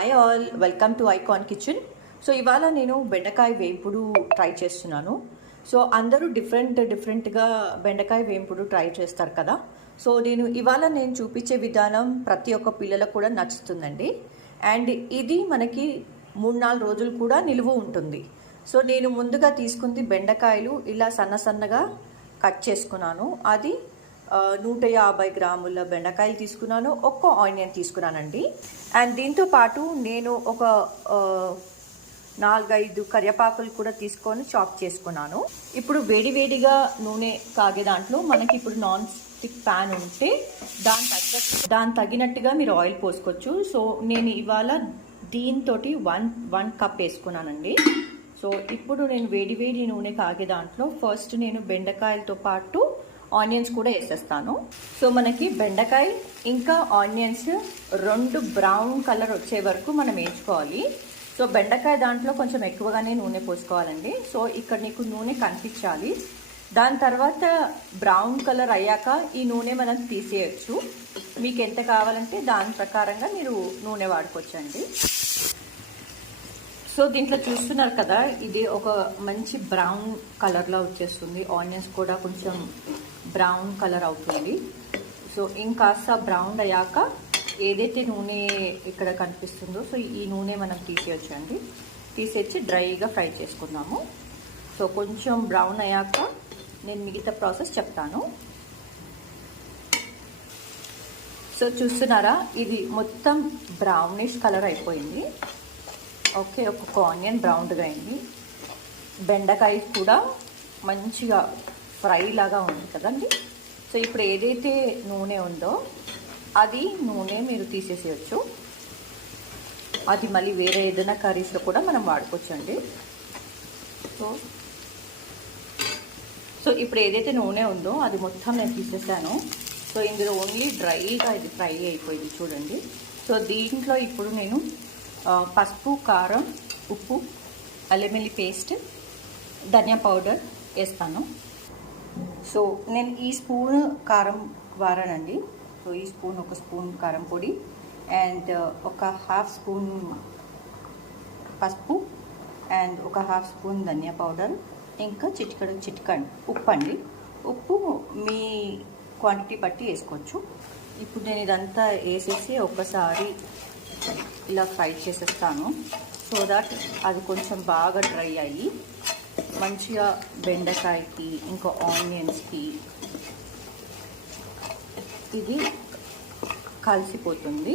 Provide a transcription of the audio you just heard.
Hi all, welcome to icon kitchen. So ఇవాళ నేను బెండకాయ వేపుడు ట్రై చేస్తున్నాను. సో అందరూ డిఫరెంట్గా బెండకాయ వేపుడు ట్రై చేస్తారు కదా. సో ఇవాళ నేను చూపించే విధానం ప్రతి ఒక్క పిల్లలకు కూడా నచ్చుతుందండి. అండ్ ఇది మనకి 3-4 రోజులు కూడా నిలువ ఉంటుంది. సో నేను ముందుగా తీసుకుంది బెండకాయలు ఇలా సన్నగా కట్ చేసుకున్నాను. అది 150 గ్రాముల బెండకాయలు తీసుకున్నాను, ఒక్క ఆనియన్ తీసుకున్నానండి. అండ్ దీంతో పాటు నేను ఒక 4-5 కరివేపాకులు కూడా తీసుకొని చాప్ చేసుకున్నాను. ఇప్పుడు వేడిగా నూనె కాగే దాంట్లో మనకి ఇప్పుడు నాన్ స్టిక్ ప్యాన్ ఉంటే దాని తగినట్టుగా మీరు ఆయిల్ పోసుకోవచ్చు. సో నేను ఇవాళ దీంతో 1 కప్ వేసుకున్నానండి. సో ఇప్పుడు నేను వేడి నూనె కాగే దాంట్లో ఫస్ట్ నేను బెండకాయలతో పాటు ఆనియన్స్ కూడా వేసేస్తాను. సో మనకి బెండకాయ ఇంకా ఆనియన్స్ 2 బ్రౌన్ కలర్ వచ్చే వరకు మనం వేయించుకోవాలి. సో బెండకాయ దాంట్లో కొంచెం ఎక్కువగానే నూనె పోసుకోవాలండి. సో ఇక్కడ నీకు నూనె కనిపించాలి. దాని తర్వాత బ్రౌన్ కలర్ అయ్యాక ఈ నూనె మనం తీసేయచ్చు. మీకు ఎంత కావాలంటే దాని ప్రకారంగా మీరు నూనె వాడుకోవచ్చండి. సో దీంట్లో చూస్తున్నారు కదా, ఇది ఒక మంచి బ్రౌన్ కలర్లో వచ్చేస్తుంది. ఆనియన్స్ కూడా కొంచెం బ్రౌన్ కలర్ అవుతుంది. సో ఇంకాస్త బ్రౌన్ అయ్యాక ఏదైతే నూనె ఇక్కడ కనిపిస్తుందో సో ఈ నూనె మనం తీసేయచ్చు అండి. తీసేసి డ్రైగా ఫ్రై చేసుకుందాము. సో కొంచెం బ్రౌన్ అయ్యాక నేను మిగతా ప్రాసెస్ చెప్తాను. సో చూస్తున్నారా, ఇది మొత్తం బ్రౌనిష్ కలర్ అయిపోయింది. ఓకే, ఒక్కొక్క ఆనియన్ బ్రౌన్గా అయింది. బెండకాయ కూడా మంచిగా ఫ్రై లాగా ఉంది కదండి. సో ఇప్పుడు ఏదైతే నూనె ఉందో అది నూనె మీరు తీసేసేయచ్చు. అది మళ్ళీ వేరే ఏదైనా కర్రీస్లో కూడా మనం వాడుకోవచ్చు అండి. సో ఇప్పుడు ఏదైతే నూనె ఉందో అది మొత్తం నేను తీసేసాను. సో ఇందులో ఓన్లీ డ్రైగా ఇది ఫ్రై అయిపోయింది చూడండి. సో దీంట్లో ఇప్పుడు నేను పసుపు, కారం, ఉప్పు, అల్లం వెల్లుల్లి పేస్ట్, ధనియా పౌడర్ వేస్తాను. సో నేను ఈ స్పూన్ కారం వారానండి. సో ఈ స్పూన్ ఒక స్పూన్ కారం పొడి అండ్ ఒక హాఫ్ స్పూన్ పసుపు అండ్ ఒక హాఫ్ స్పూన్ ధనియా పౌడర్, ఇంకా చిటికడు ఉప్పు అండి. ఉప్పు మీ క్వాంటిటీ బట్టి వేసుకోవచ్చు. ఇప్పుడు నేను ఇదంతా వేసేసి ఒకసారి ఇలా ఫ్రై చేసేస్తాను. సో దట్ అది కొంచెం బాగా డ్రై అయ్యి మంచిగా బెండకాయకి ఇంకా ఆనియన్స్కి ఇది కలిసిపోతుంది.